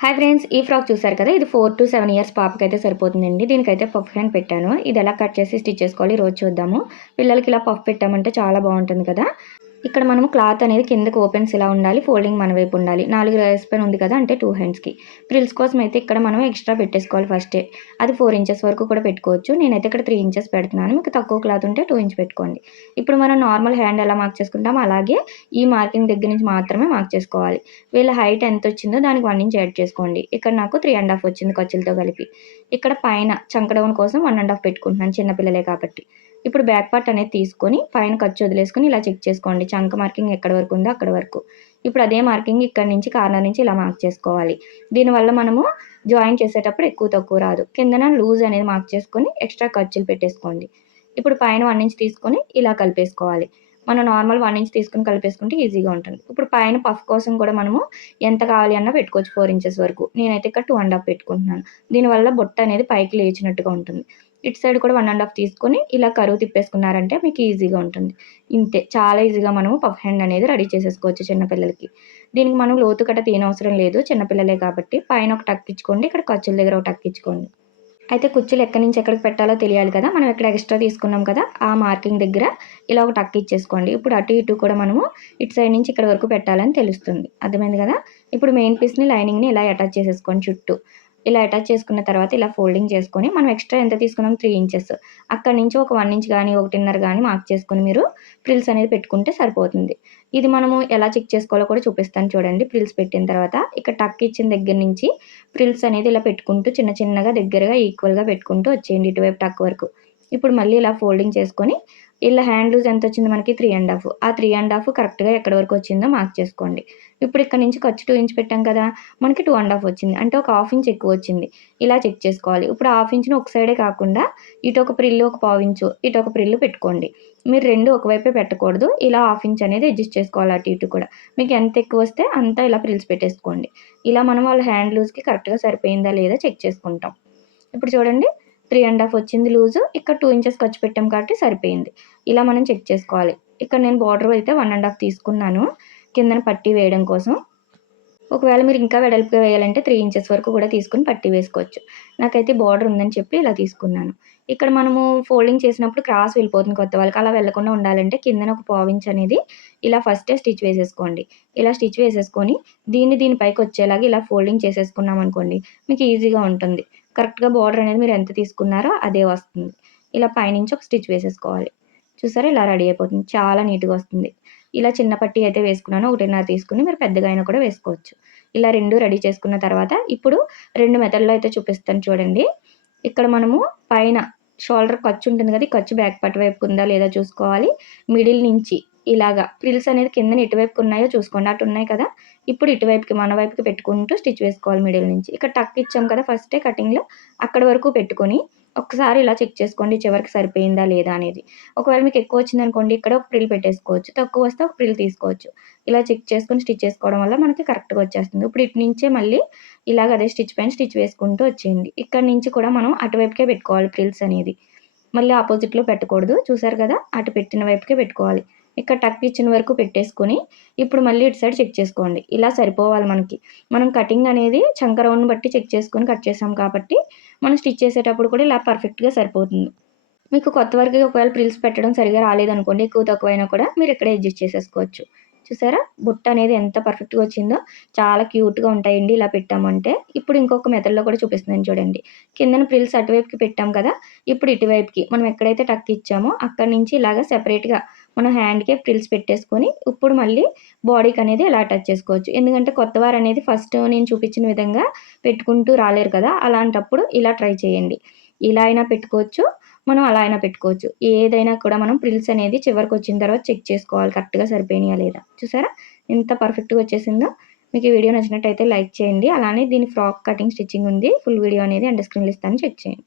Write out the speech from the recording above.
Hi friends, ఈ frock చూసారు కదా, ఇది 4 to 7 ఇయర్స్ పాపకైతే సరిపోతుందండి. దీనికైతే పఫ్ హ్యాండ్ పెట్టాను. ఇది ఎలా కట్ చేసి స్టిచ్ చేసుకోవాలి రోజు చూద్దాము. పిల్లలకి ఇలా పఫ్ పెట్టామంటే చాలా బాగుంటుంది కదా. ఇక్కడ మనం క్లాత్ అనేది కిందకి ఓపెన్స్ ఇలా ఉండాలి, ఫోల్డింగ్ మన వైపు ఉండాలి. 4 రైస్ పెన్ ఉంది కదా, అంటే 2 హ్యాండ్స్కి. ఫ్రిల్స్ కోసం అయితే ఇక్కడ మనం ఎక్స్ట్రా పెట్టేసుకోవాలి ఫస్టే. అది 4 ఇంచెస్ వరకు కూడా పెట్టుకోవచ్చు. నేనైతే ఇక్కడ 3 ఇంచెస్ పెడుతున్నాను. మీకు తక్కువ క్లాత్ ఉంటే 2 ఇంచ్ పెట్టుకోండి. ఇప్పుడు మనం నార్మల్ హ్యాండ్ ఎలా మార్క్ చేసుకుంటామో అలాగే ఈ మార్కింగ్ దగ్గర నుంచి మాత్రమే మార్క్ చేసుకోవాలి. వీళ్ళ హైట్ ఎంత వచ్చిందో దానికి 1 ఇంచ్ యాడ్ చేసుకోండి. ఇక్కడ నాకు 3.5 వచ్చింది ఖర్చులతో కలిపి. ఇక్కడ పైన చంక డౌన్ కోసం 1.5 పెట్టుకుంటున్నాను, చిన్నపిల్లలే కాబట్టి. ఇప్పుడు బ్యాక్ పార్ట్ అనేది తీసుకొని పైన ఖర్చు వదిలేసుకొని ఇలా చెక్ చేసుకోండి. చంక మార్కింగ్ ఎక్కడ వరకు ఉందో అక్కడ వరకు. ఇప్పుడు అదే మార్కింగ్ ఇక్కడ నుంచి కార్నర్ నుంచి ఇలా మార్క్ చేసుకోవాలి. దీనివల్ల మనము జాయిన్ చేసేటప్పుడు ఎక్కువ తక్కువ రాదు. కిందన లూజ్ అనేది మార్క్ చేసుకొని ఎక్స్ట్రా ఖర్చులు పెట్టేసుకోండి. ఇప్పుడు పైన 1 ఇంచ్ తీసుకొని ఇలా కలిపేసుకోవాలి. మనం నార్మల్ 1 ఇంచ్ తీసుకొని కలిపేసుకుంటే ఈజీగా ఉంటుంది. ఇప్పుడు పైన పఫ్ కోసం కూడా మనము ఎంత కావాలి అన్నా పెట్టుకోవచ్చు, 4 ఇంచెస్ వరకు. నేనైతే ఇక్కడ 2.5 పెట్టుకుంటున్నాను. దీనివల్ల బొట్ట అనేది పైకి లేచినట్టుగా ఉంటుంది. ఇటు సైడ్ కూడా 1.5 తీసుకొని ఇలా కరువు తిప్పేసుకున్నారంటే మీకు ఈజీగా ఉంటుంది. ఇంతే, చాలా ఈజీగా మనము పఫ్ హ్యాండ్ అనేది రెడీ చేసేసుకోవచ్చు చిన్నపిల్లలకి. దీనికి మనం లోతు కట్ట తీయనవసరం లేదు, చిన్నపిల్లలే కాబట్టి. పైన ఒక టక్ ఇచ్చుకోండి, ఇక్కడ ఖర్చుల దగ్గర ఒక టక్ ఇచ్చుకోండి. అయితే కుచ్చులు ఎక్కడి నుంచి ఎక్కడికి పెట్టాలో తెలియాలి కదా. మనం ఎక్కడ ఎక్స్ట్రా తీసుకున్నాం కదా, ఆ మార్కింగ్ దగ్గర ఇలా ఒక టక్ ఇచ్చేసుకోండి. ఇప్పుడు అటు ఇటు కూడా మనము ఇటు సైడ్ నుంచి ఇక్కడ వరకు పెట్టాలని తెలుస్తుంది. అర్థమైంది కదా. ఇప్పుడు మెయిన్ పీస్ని లైనింగ్ని ఇలా అటాచ్ చేసేసుకోండి చుట్టూ. ఇలా అటాచ్ చేసుకున్న తర్వాత ఇలా ఫోల్డింగ్ చేసుకొని మనం ఎక్స్ట్రా ఎంత తీసుకున్నాం, 3 ఇంచెస్. అక్కడి నుంచి ఒక 1 ఇంచ్ కానీ 1.5 కానీ మార్క్ చేసుకొని మీరు ఫ్రిల్స్ అనేది పెట్టుకుంటే సరిపోతుంది. ఇది మనము ఎలా చెక్ చేసుకోవాలో కూడా చూపిస్తాను చూడండి. ఫ్రిల్స్ పెట్టిన తర్వాత ఇక్కడ టక్ ఇచ్చిన దగ్గర నుంచి ఫ్రిల్స్ అనేది ఇలా పెట్టుకుంటూ చిన్న చిన్నగా దగ్గరగా ఈక్వల్గా పెట్టుకుంటూ వచ్చేయండి ఇటువైపు టక్ వరకు. ఇప్పుడు మళ్ళీ ఇలా ఫోల్డింగ్ చేసుకొని ఇలా హ్యాండ్ లూజ్ ఎంత వచ్చింది మనకి, 3.5. ఆ 3.5 కరెక్ట్గా ఎక్కడి వరకు వచ్చిందో మార్క్ చేసుకోండి. ఇప్పుడు ఇక్కడ నుంచి ఖర్చు 2 ఇంచ్ పెట్టాం కదా, మనకి 2.5 వచ్చింది. అంటే ఒక 1/2 ఇంచ్ ఎక్కువ వచ్చింది. ఇలా చెక్ చేసుకోవాలి. ఇప్పుడు 1/2 ఇంచ్‌ని ఒక సైడే కాకుండా ఇటు ఒక ప్రిల్లు, ఒక 1/2 ఇంచు, ఇటు ఒక ప్రిల్లు పెట్టుకోండి. మీరు 2 ఒకవైపే పెట్టకూడదు. ఇలా 1/2 ఇంచ్ అనేది అడ్జస్ట్ చేసుకోవాలి అటు ఇటు కూడా. మీకు ఎంత ఎక్కువ వస్తే అంత ఇలా ప్రిల్స్ పెట్టేసుకోండి. ఇలా మనం వాళ్ళ హ్యాండ్ లూజ్‌కి కరెక్ట్గా సరిపోయిందా లేదా చెక్ చేసుకుంటాం. ఇప్పుడు చూడండి, 3.5 వచ్చింది లూజు. ఇక్కడ 2 ఇంచెస్ ఖర్చు పెట్టాం కాబట్టి సరిపోయింది. ఇలా మనం చెక్ చేసుకోవాలి. ఇక్కడ నేను బార్డర్ అయితే 1.5 తీసుకున్నాను కిందన పట్టీ వేయడం కోసం. ఒకవేళ మీరు ఇంకా వెడల్పుగా వేయాలంటే 3 ఇంచెస్ వరకు కూడా తీసుకొని పట్టీ వేసుకోవచ్చు. నాకైతే బార్డర్ ఉందని చెప్పి ఇలా తీసుకున్నాను. ఇక్కడ మనము ఫోల్డింగ్ చేసినప్పుడు క్రాస్ వెళ్ళిపోతుంది కొత్త వాళ్ళకి. అలా వెళ్ళకుండా ఉండాలంటే కిందన ఒక 1/2 ఇంచ్ అనేది ఇలా ఫస్టే స్టిచ్ వేసేసుకోండి. ఇలా స్టిచ్ వేసేసుకొని దీని పైకి వచ్చేలాగా ఇలా ఫోల్డింగ్ చేసేసుకున్నాం అనుకోండి, మీకు ఈజీగా ఉంటుంది. కరెక్ట్‌గా బార్డర్ అనేది మీరు ఎంత తీసుకున్నారో అదే వస్తుంది. ఇలా పైనుంచి ఒక స్టిచ్ వేసేసుకోవాలి. చూసారా, ఇలా రెడీ అయిపోతుంది. చాలా నీట్‌గా వస్తుంది. ఇలా చిన్న పట్టీ అయితే వేసుకున్నాను. 1.5 తీసుకొని మీరు పెద్దగా అయినా కూడా వేసుకోవచ్చు. ఇలా 2 రెడీ చేసుకున్న తర్వాత ఇప్పుడు 2 మెథడ్‌లో అయితే చూపిస్తాను చూడండి. ఇక్కడ మనము పైన షోల్డర్ ఖర్చు ఉంటుంది కదా, ఈ ఖర్చు బ్యాక్ పార్ట్ వైపుకు ఉందా లేదా చూసుకోవాలి. మిడిల్ నుంచి ఇలాగా ఫ్రిల్స్ అనేది కిందన ఎటువైపుకి ఉన్నాయో చూసుకోండి. అటు ఉన్నాయి కదా, ఇప్పుడు ఇటువైపుకి మన వైపుకి పెట్టుకుంటూ స్టిచ్ వేసుకోవాలి మిడిల్ నుంచి. ఇక్కడ టక్ ఇచ్చాం కదా ఫస్టే కటింగ్‌లో, అక్కడి వరకు పెట్టుకొని ఒక్కసారి ఇలా చెక్ చేసుకోండి చివరికి సరిపోయిందా లేదా అనేది. ఒకవేళ మీకు ఎక్కువ వచ్చిందనుకోండి, ఇక్కడ ఒక ఫ్రిల్ పెట్టేసుకోవచ్చు. తక్కువ వస్తే ఒక ఫ్రిల్ తీసుకోవచ్చు. ఇలా చెక్ చేసుకొని స్టిచ్ చేసుకోవడం వల్ల మనకి కరెక్ట్‌గా వచ్చేస్తుంది. ఇప్పుడు ఇటు నుంచే మళ్ళీ ఇలాగ అదే స్టిచ్ పైన స్టిచ్ వేసుకుంటూ వచ్చేయండి. ఇక్కడ నుంచి కూడా మనం అటువైపుకే పెట్టుకోవాలి ఫ్రిల్స్ అనేది. మళ్ళీ ఆపోజిట్‌లో పెట్టకూడదు. చూసారు కదా, అటు పెట్టిన వైపుకే పెట్టుకోవాలి. ఇక్కడ టక్ ఇచ్చిన వరకు పెట్టేసుకొని ఇప్పుడు మళ్ళీ ఇటు సైడ్ చెక్ చేసుకోండి. ఇలా సరిపోవాలి మనకి. మనం కటింగ్ అనేది చంక రౌండ్‌ని బట్టి చెక్ చేసుకొని కట్ చేసాం కాబట్టి మనం స్టిచ్ చేసేటప్పుడు కూడా ఇలా పర్ఫెక్ట్‌గా సరిపోతుంది. మీకు కొత్త వారికి ఒకవేళ ఫ్రిల్స్ పెట్టడం సరిగ్గా రాలేదనుకోండి, ఎక్కువ తక్కువైనా కూడా మీరు ఇక్కడే అడ్జస్ట్ చేసేసుకోవచ్చు. చూసారా, బుట్ట అనేది ఎంత పర్ఫెక్ట్‌గా వచ్చిందో. చాలా క్యూట్‌గా ఉంటాయండి ఇలా పెట్టామంటే. ఇప్పుడు ఇంకొక మెథడ్‌లో కూడా చూపిస్తున్నాను చూడండి. కిందన ఫ్రిల్స్ అటువైపుకి పెట్టాం కదా, ఇప్పుడు ఇటువైపుకి మనం ఎక్కడైతే టక్ ఇచ్చామో అక్కడి నుంచి ఇలాగ సెపరేట్‌గా మనం హ్యాండ్‌కే ఫ్రిల్స్ పెట్టేసుకొని ఇప్పుడు మళ్ళీ బాడీకి అనేది ఇలా అటాచ్ చేసుకోవచ్చు. ఎందుకంటే కొత్తవారు అనేది ఫస్ట్ నేను చూపించిన విధంగా పెట్టుకుంటూ రాలేరు కదా, అలాంటప్పుడు ఇలా ట్రై చేయండి. ఇలా అయినా పెట్టుకోవచ్చు, మనం అలా అయినా పెట్టుకోవచ్చు. ఏదైనా కూడా మనం ఫ్రిల్స్ అనేది చివరికొచ్చిన తర్వాత చెక్ చేసుకోవాలి కరెక్ట్‌గా సరిపోయినాయా లేదా. చూసారా, ఎంత పర్ఫెక్ట్‌గా వచ్చేసిందో. మీకు ఈ వీడియో నచ్చినట్టయితే లైక్ చేయండి. అలానే దీని ఫ్రాక్ కటింగ్ స్టిచ్చింగ్ ఉంది. ఫుల్ వీడియో అనేది ఎండ్ స్క్రీన్‌లో ఇస్తాను, చెక్ చేయండి.